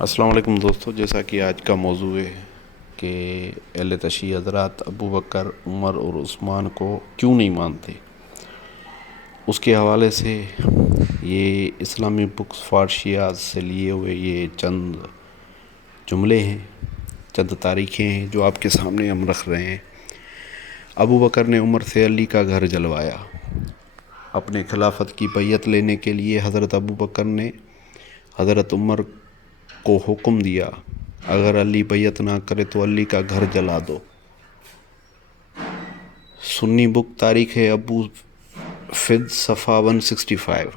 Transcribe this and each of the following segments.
السلام علیکم دوستو، جیسا کہ آج کا موضوع ہے کہ اہل تشیع حضرات ابو بکر، عمر اور عثمان کو کیوں نہیں مانتے، اس کے حوالے سے یہ اسلامی بکس فار شیعہ سے لیے ہوئے یہ چند جملے ہیں، چند تاریخیں ہیں جو آپ کے سامنے ہم رکھ رہے ہیں۔ ابو بکر نے عمر سے علی کا گھر جلوایا۔ اپنے خلافت کی بیعت لینے کے لیے حضرت ابو بکر نے حضرت عمر کو حکم دیا، اگر علی بیعت نہ کرے تو علی کا گھر جلا دو۔ سنی بک تاریخ ابو فد صفحہ 165۔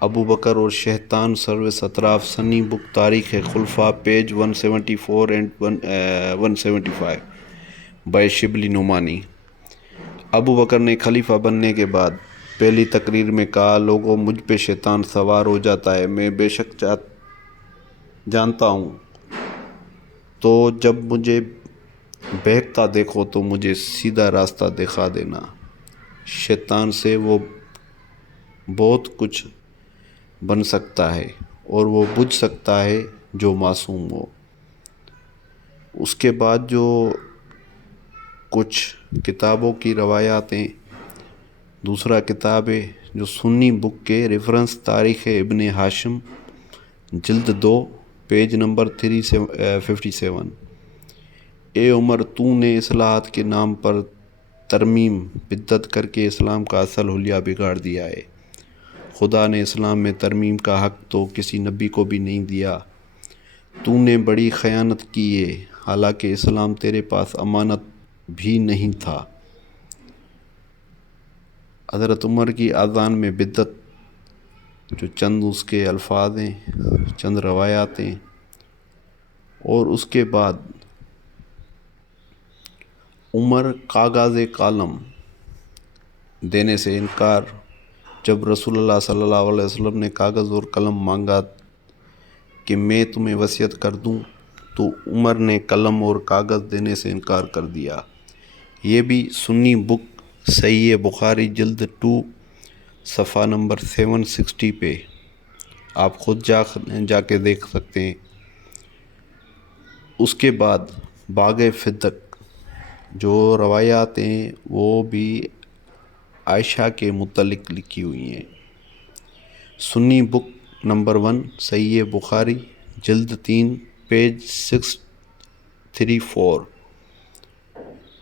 ابو بکر اور شیطان سروس اطراف سنی book Tarikh Khulafa page 174 and 175 by Shibli Nomani. Abu Bakr نے خلیفہ بننے کے بعد پہلی تقریر میں کہا، لوگوں، مجھ پہ شیطان سوار ہو جاتا ہے، میں بے شک جانتا ہوں، تو جب مجھے بہکتا دیکھو تو مجھے سیدھا راستہ دکھا دینا۔ شیطان سے وہ بہت کچھ بن سکتا ہے اور وہ بجھ سکتا ہے جو معصوم ہو۔ اس کے بعد جو کچھ کتابوں کی روایات ہیں، دوسرا کتاب ہے جو سنی بک کے ریفرنس تاریخ ابن ہاشم جلد 2 پیج نمبر 357۔ اے عمر، تو نے اصلاحات کے نام پر ترمیم بدعت کر کے اسلام کا اصل حلیہ بگاڑ دیا ہے۔ خدا نے اسلام میں ترمیم کا حق تو کسی نبی کو بھی نہیں دیا۔ تو نے بڑی خیانت کی ہے، حالانکہ اسلام تیرے پاس امانت بھی نہیں تھا۔ حضرت عمر کی اذان میں بدعت، جو چند اس کے الفاظ ہیں، چند روایات ہیں، اور اس کے بعد عمر کاغذ قلم دینے سے انکار۔ جب رسول اللہ صلی اللہ علیہ وسلم نے کاغذ اور قلم مانگا کہ میں تمہیں وصیت کر دوں، تو عمر نے قلم اور کاغذ دینے سے انکار کر دیا۔ یہ بھی سنی بک صحیح بخاری جلد 2 صفحہ نمبر 760 پہ آپ خود جا کے دیکھ سکتے ہیں۔ اس کے بعد باغ فدق جو روایات ہیں وہ بھی عائشہ کے متعلق لکھی ہوئی ہیں۔ سنی بک نمبر 1 صحیح بخاری جلد 3 پیج 634۔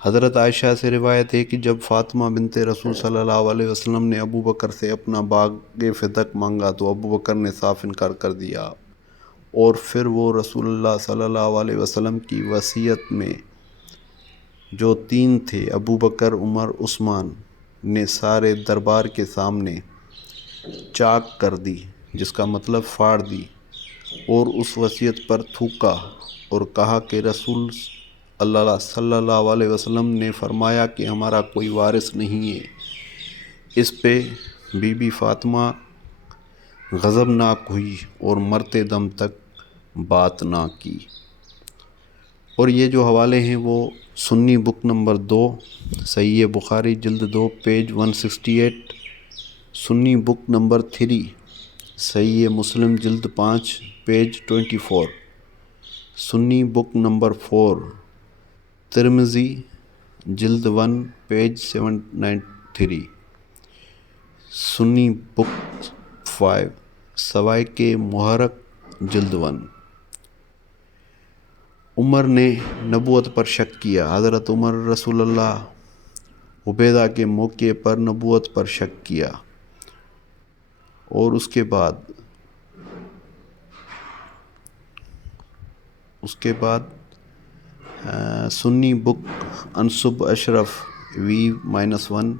حضرت عائشہ سے روایت ہے کہ جب فاطمہ بنت رسول صلی اللہ علیہ وسلم نے ابو بکر سے اپنا باغ فدق مانگا تو ابو بکر نے صاف انکار کر دیا، اور پھر وہ رسول اللہ صلی اللہ علیہ وسلم کی وصیت میں جو 3 تھے، ابو بکر، عمر، عثمان، نے سارے دربار کے سامنے چاک کر دی، جس کا مطلب پھاڑ دی، اور اس وصیت پر تھوکا اور کہا کہ رسول اللہ صلی اللہ علیہ وسلم نے فرمایا کہ ہمارا کوئی وارث نہیں ہے۔ اس پہ بی بی فاطمہ غضبناک ہوئی اور مرتے دم تک بات نہ کی۔ اور یہ جو حوالے ہیں وہ سنی بک نمبر 2 صحیح بخاری جلد 2 پیج 168، سنی بک نمبر 3 صحیح مسلم جلد 5 پیج 24، سنی بک نمبر 4 ترمذی جلد 1 پیج 793، سنی بک 5 سوائق محرق جلد 1۔ عمر نے نبوت پر شک کیا۔ حضرت عمر رسول اللہ عبیدہ کے موقع پر نبوت پر شک کیا، اور اس کے بعد سنی بک انصب اشرف V-1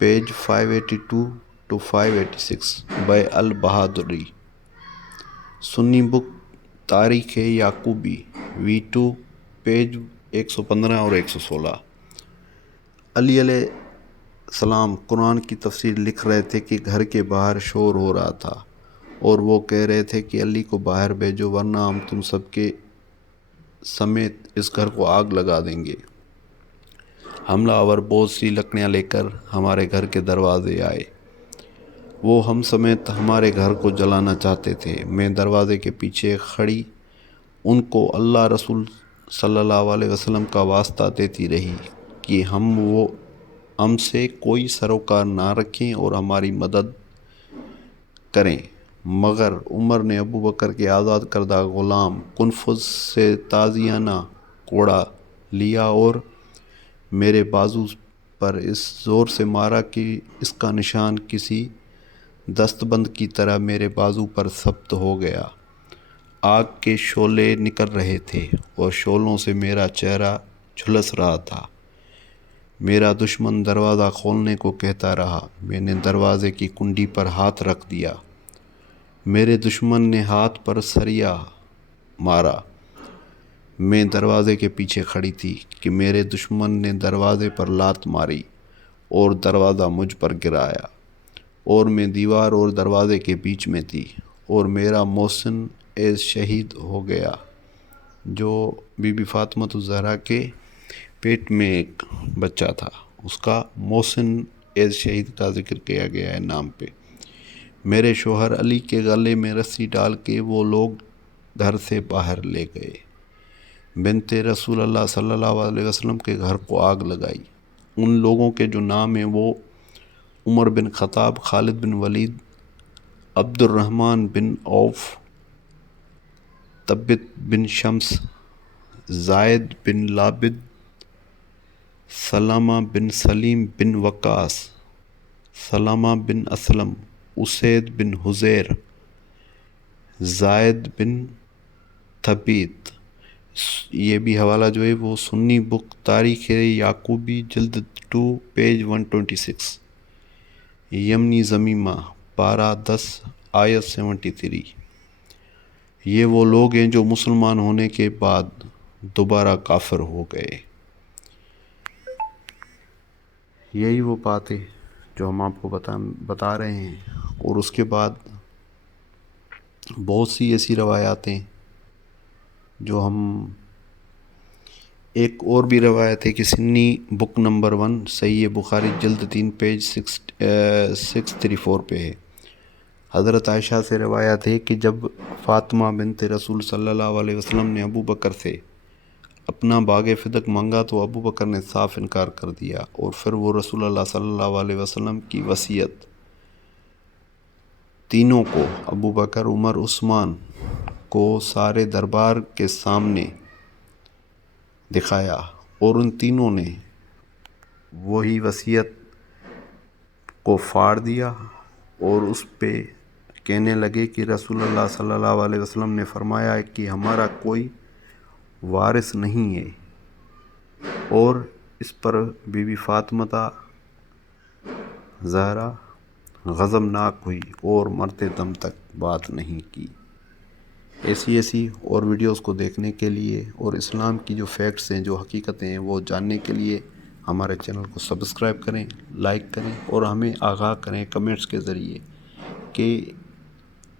page 582 to 586 by البہادری، Sunni book تاریخ یعقوبی V2 پیج 115 اور 116۔ علی علیہ السلام قرآن کی تفسیر لکھ رہے تھے کہ گھر کے باہر شور ہو رہا تھا، اور وہ کہہ رہے تھے کہ علی کو باہر بھیجو ورنہ ہم تم سب کے سمیت اس گھر کو آگ لگا دیں گے۔ حملہ آور بہت سی لکڑیاں لے کر ہمارے گھر کے دروازے آئے۔ وہ ہم سمیت ہمارے گھر کو جلانا چاہتے تھے۔ میں دروازے کے پیچھے کھڑی ان کو اللہ رسول صلی اللہ علیہ وسلم کا واسطہ دیتی رہی کہ ہم سے کوئی سروکار نہ رکھیں اور ہماری مدد کریں، مگر عمر نے ابو بکر کے آزاد کردہ غلام کنفذ سے تازیانہ کوڑا لیا اور میرے بازو پر اس زور سے مارا کہ اس کا نشان کسی دستبند کی طرح میرے بازو پر ثبت ہو گیا۔ آگ کے شعلے نکل رہے تھے اور شعلوں سے میرا چہرہ جھلس رہا تھا۔ میرا دشمن دروازہ کھولنے کو کہتا رہا۔ میں نے دروازے کی کنڈی پر ہاتھ رکھ دیا۔ میرے دشمن نے ہاتھ پر سریا مارا۔ میں دروازے کے پیچھے کھڑی تھی کہ میرے دشمن نے دروازے پر لات ماری اور دروازہ مجھ پر گرایا، اور میں دیوار اور دروازے کے بیچ میں تھی، اور میرا محسن ایز شہید ہو گیا۔ جو بی بی فاطمہ الزہرا کے پیٹ میں ایک بچہ تھا، اس کا محسن ایز شہید کا ذکر کیا گیا ہے نام پہ۔ میرے شوہر علی کے گلے میں رسی ڈال کے وہ لوگ گھر سے باہر لے گئے۔ بنت رسول اللہ صلی اللہ علیہ وسلم کے گھر کو آگ لگائی۔ ان لوگوں کے جو نام ہیں وہ عمر بن خطاب، خالد بن ولید، عبد الرحمن بن عوف، طبت بن شمس، زائد بن لابد، سلامہ بن سلیم بن وقاص، سلامہ بن اسلم، اسید بن حزیر، زائد بن تھبیت۔ یہ بھی حوالہ جو ہے وہ سنی بک تاریخ یعقوبی جلد 2 پیج 126، یمنی زمیمہ پارہ 10 آیت 73۔ یہ وہ لوگ ہیں جو مسلمان ہونے کے بعد دوبارہ کافر ہو گئے۔ یہی وہ بات ہے جو ہم آپ کو بتا رہے ہیں۔ اور اس کے بعد بہت سی ایسی روایات ہیں جو ہم، ایک اور بھی روایت ہے کہ سنی بک نمبر 1 صحیح بخاری جلد 3 پیج 634 پہ ہے۔ حضرت عائشہ سے روایت ہے کہ جب فاطمہ بنت رسول صلی اللہ علیہ وسلم نے ابو بکر سے اپنا باغ فدق مانگا تو ابو بکر نے صاف انکار کر دیا، اور پھر وہ رسول اللہ صلی اللہ علیہ وسلم کی وصیت تینوں کو، ابو بکر، عمر، عثمان کو سارے دربار کے سامنے دکھایا، اور ان تینوں نے وہی وصیت کو پھاڑ دیا اور اس پہ کہنے لگے کہ رسول اللہ صلی اللہ علیہ وسلم نے فرمایا ہے کہ ہمارا کوئی وارث نہیں ہے، اور اس پر بی بی فاطمہ زہرا غضبناک ہوئی اور مرتے دم تک بات نہیں کی۔ ایسی اور ویڈیوز کو دیکھنے کے لیے اور اسلام کی جو فیکٹس ہیں، جو حقیقتیں ہیں، وہ جاننے کے لیے ہمارے چینل کو سبسکرائب کریں، لائک کریں، اور ہمیں آگاہ کریں کمنٹس کے ذریعے کہ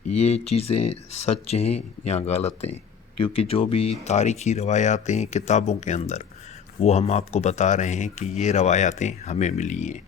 یہ چیزیں سچ ہیں یا غلط ہیں، کیونکہ جو بھی تاریخی روایات ہیں کتابوں کے اندر، وہ ہم آپ کو بتا رہے ہیں کہ یہ روایاتیں ہمیں ملی ہیں۔